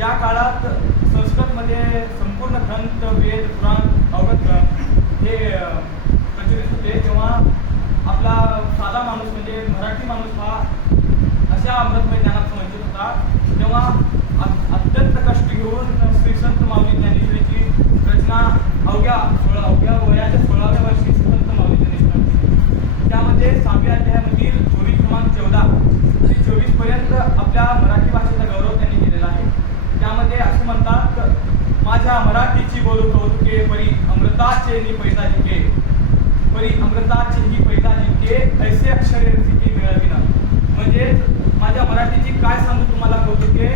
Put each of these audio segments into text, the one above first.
ज्या काळात संस्कृतमध्ये संपूर्ण ग्रंथ वेद पुराण अवगत ग्रंथ हे प्रचलित होते, तेव्हा आपला साधा माणूस म्हणजे मराठी माणूस हा अशा अमृतमय ज्ञानाचा वंचित होता. तेव्हा अत्यंत कष्ट घेऊन श्री संत माऊली ज्ञानेश्वरीची रचना अवघ्या वयाच्या 16व्या वर्षी संत माऊली ज्ञानेश्वरी, त्यामध्ये 6व्या अध्यायामधील 24 क्रमांक 14 ते 24 पर्यंत आपल्या मराठी भाषेचा गौरव त्यांनी केलेला आहे. त्यामध्ये असे म्हणतात, माझ्या मराठीची बोलू कौतुके, परी अमृताचे नि पैदा जिंके, परी अमृताचे ही पैदा जिंके, ऐसे अक्षरे रसिके मिळविना. म्हणजे माझ्या मराठीची काय सांगू तुम्हाला कौतुके,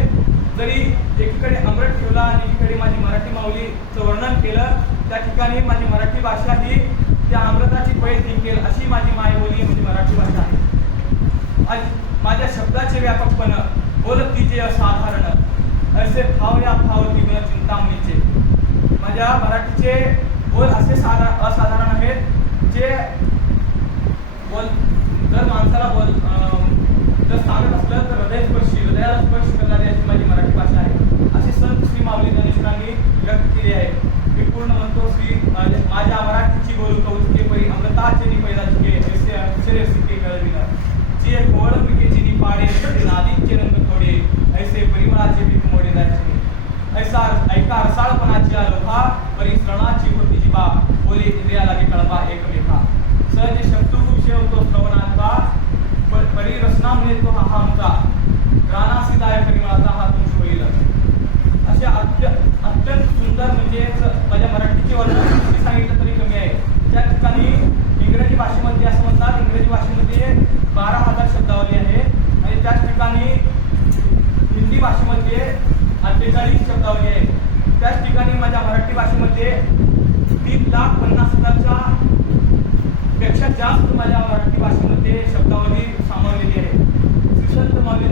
जरी एकीकडे अमृत ठेवला आणि एकीकडे माझी मराठी माऊलीचं वर्णन केलं, त्या ठिकाणी माझी मराठी भाषा ही त्या अमृताची पैज जिंकेल अशी माझी मायबोली म्हणजे मराठी भाषा आहे. आज माझ्या शब्दाचे व्यापकपण बोलतीचे असाधारण, असे भाव या भावती गुण चिंतामणीचे. माझ्या मराठीचे बोल असे असाधारण आहेत, जे बोल जर माणसाला जर सांगत असलं तर हृदयाला स्पर्श करणारी अशी माझी मराठी भाषा आहे, असे संत श्री माऊली ज्ञानेश्वरांनी व्यक्त केले आहे. मी पूर्ण म्हणतो, माझ्या मराठीची बोलू कौतुके, परी अमृताचे नि पैदा जिंके, ऐसे अक्षरे रसिके मिळविना. जे कोळंबिकेची नि पाडे, ते नादींचे रंग थोडे, ऐसे परिमळाचे पीक मोडे जायचे. ऐका रसाळपणाची लोभा, परी श्रवणाची होती जिबा, बोले इंद्रिया लागे कळबा एकमेका. सहज शब्द विषय होतो श्रवणाचा, परी रसना म्हणे तो हा आमचा, गानासीदाय परिमळाचा हा तुमची होईल. अशा अत्यंत सुंदर म्हणजे माझ्या मराठीचे वर्णन किती सांगितलं तरी कमी आहे. त्या ठिकाणी इंग्रजी भाषेमध्ये असं म्हणतात, इंग्रजी भाषेमध्ये 12,000 शब्दावली आहे आणि त्याच ठिकाणी हिंदी भाषेमध्ये 48 शब्दावली आहे. त्याच ठिकाणी माझ्या मराठी भाषेमध्ये 3,50,000च्या पेक्षा जास्त माझ्या मराठी भाषेमध्ये शब्दावली सामावलेली आहे. श्री संत माऊली